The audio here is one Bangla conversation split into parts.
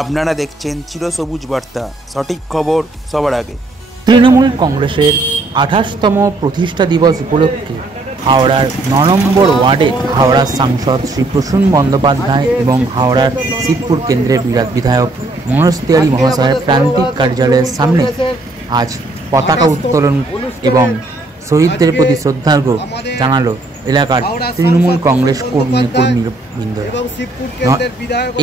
আপনারা দেখছেন চিরসবুজ বার্তা, সঠিক খবর সবার আগে। তৃণমূল কংগ্রেসের 28তম প্রতিষ্ঠা দিবস উপলক্ষে হাওড়ার 9 নম্বর ওয়ার্ডে হাওড়ার সাংসদ শ্রী প্রসূন বন্দ্যোপাধ্যায় এবং হাওড়ার শিবপুর কেন্দ্রের বিধায়ক মনোজ তিওয়ারি মহাশয়ের প্রান্তিক কার্যালয়ের সামনে আজ পতাকা উত্তোলন এবং শহীদদের প্রতি শ্রদ্ধার্ঘ জানালো এলাকার তৃণমূল কংগ্রেস কর্মীবৃন্দরা।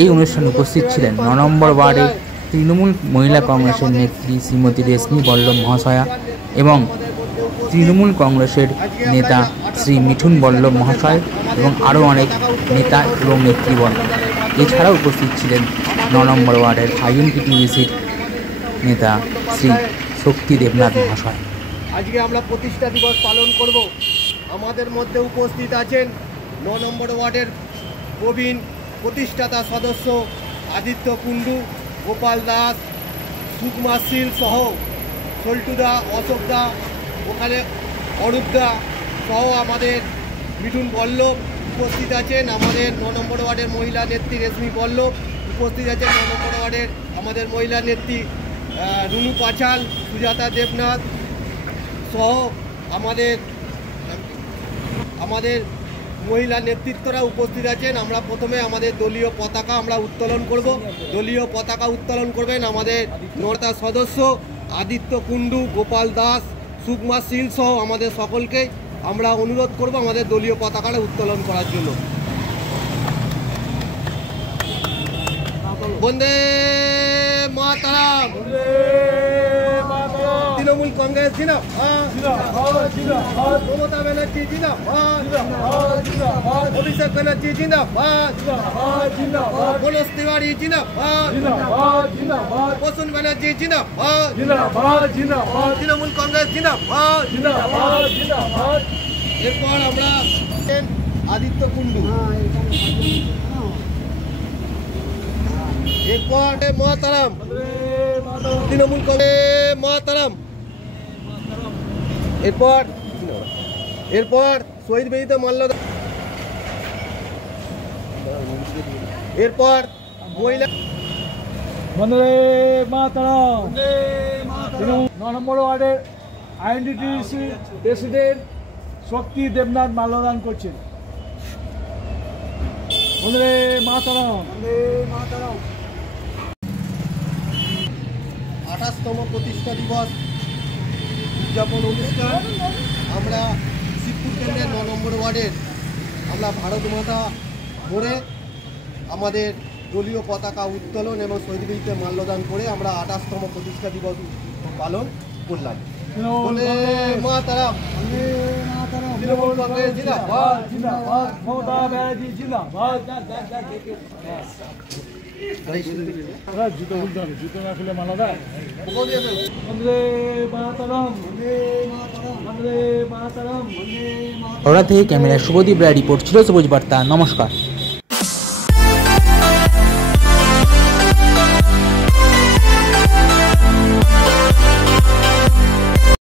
এই অনুষ্ঠানে উপস্থিত ছিলেন 9 নম্বর ওয়ার্ডে তৃণমূল মহিলা কংগ্রেসের নেত্রী শ্রীমতী রেশমি বল্লভ মহাশয়া এবং তৃণমূল কংগ্রেসের নেতা শ্রী মিঠুন বল্লভ মহাশয় এবং আরও অনেক নেতা এবং নেতৃবর্গ। এছাড়াও উপস্থিত ছিলেন 9 নম্বর ওয়ার্ডের আইএনটিটিউসির নেতা শ্রী শক্তি দেবনাথ মহাশয়। আজকে আমরা প্রতিষ্ঠা দিবস পালন করব। আমাদের মধ্যে উপস্থিত আছেন 9 নম্বর ওয়ার্ডের প্রবীণ প্রতিষ্ঠাতা সদস্য আদিত্য কুণ্ডু, গোপাল দাস, সুকুমা শীল সহ সল্টুদা, অশোকদা, ওখানে অরূপদা সহ আমাদের মিঠুন বল্লভ উপস্থিত আছেন। আমাদের 9 নম্বর ওয়ার্ডের মহিলা নেত্রী রেশমি বল্লভ উপস্থিত আছেন। 9 নম্বর ওয়ার্ডের আমাদের মহিলা নেত্রী রুনু পাছাল, সুজাতা দেবনাথ সহ আমাদের মহিলা নেতৃত্বরা উপস্থিত আছেন। আমরা প্রথমে আমাদের দলীয় পতাকা আমরা উত্তোলন করব। দলীয় পতাকা উত্তোলন করবেন আমাদের নটা সদস্য আদিত্য কুণ্ডু, গোপাল দাস, সুকুমা শীল সহ আমাদের সকলকে আমরা অনুরোধ করব আমাদের দলীয় পতাকাটা উত্তোলন করার জন্য। বন্দে মাতরম। তৃণমূল কংগ্রেস জিন্দাবাদ, মমতা ব্যানার্জি জিন্দাবাদ, অভিষেক ব্যানার্জি জিন্দাবাদ, মনোজ তিওয়ারি জিন্দাবাদ, প্রসূন ব্যানার্জি জিন্দাবাদ, তৃণমূল কংগ্রেস জিন্দাবাদ। এরপর আমরা আদিত্য কুণ্ডু, এরপর মাতরম, তৃণমূল কংগ্রেস মাতরম। এরপর শহীদ বেদিতে মাল্যদান। এরপর মহিলা বন্দে মাতরম। 9 নম্বর ওয়ার্ডের আইএনটিটিউসি প্রেসিডেন্ট শক্তি দেবনাথ মাল্যদান করছেন। বন্দে মাতরম। 28তম প্রতিষ্ঠা দিবস উদযাপন অনুষ্ঠান আমরা শিবপুর কেন্দ্রের 9 নম্বর ওয়ার্ডের আমরা ভারত মাতা মোড়ে আমাদের দলীয় পতাকা উত্তোলন এবং শহীদ বেদিতে মাল্যদান করে আমরা 28তম প্রতিষ্ঠা দিবস পালন করলাম। তৃণমূল কংগ্রেস জিন্দাবাদ, মমতা ব্যানার্জি জিন্দাবাদ। জুতো খুলতে হবে, জুতো না খুলে মালা দেয়। বন্দে মাতরম, বন্দে মাতরম। হাওড়া থেকে ক্যামেরায় শুভদীপ রায় রিপোর্ট, চিরসবুজ বার্তা। নমস্কার।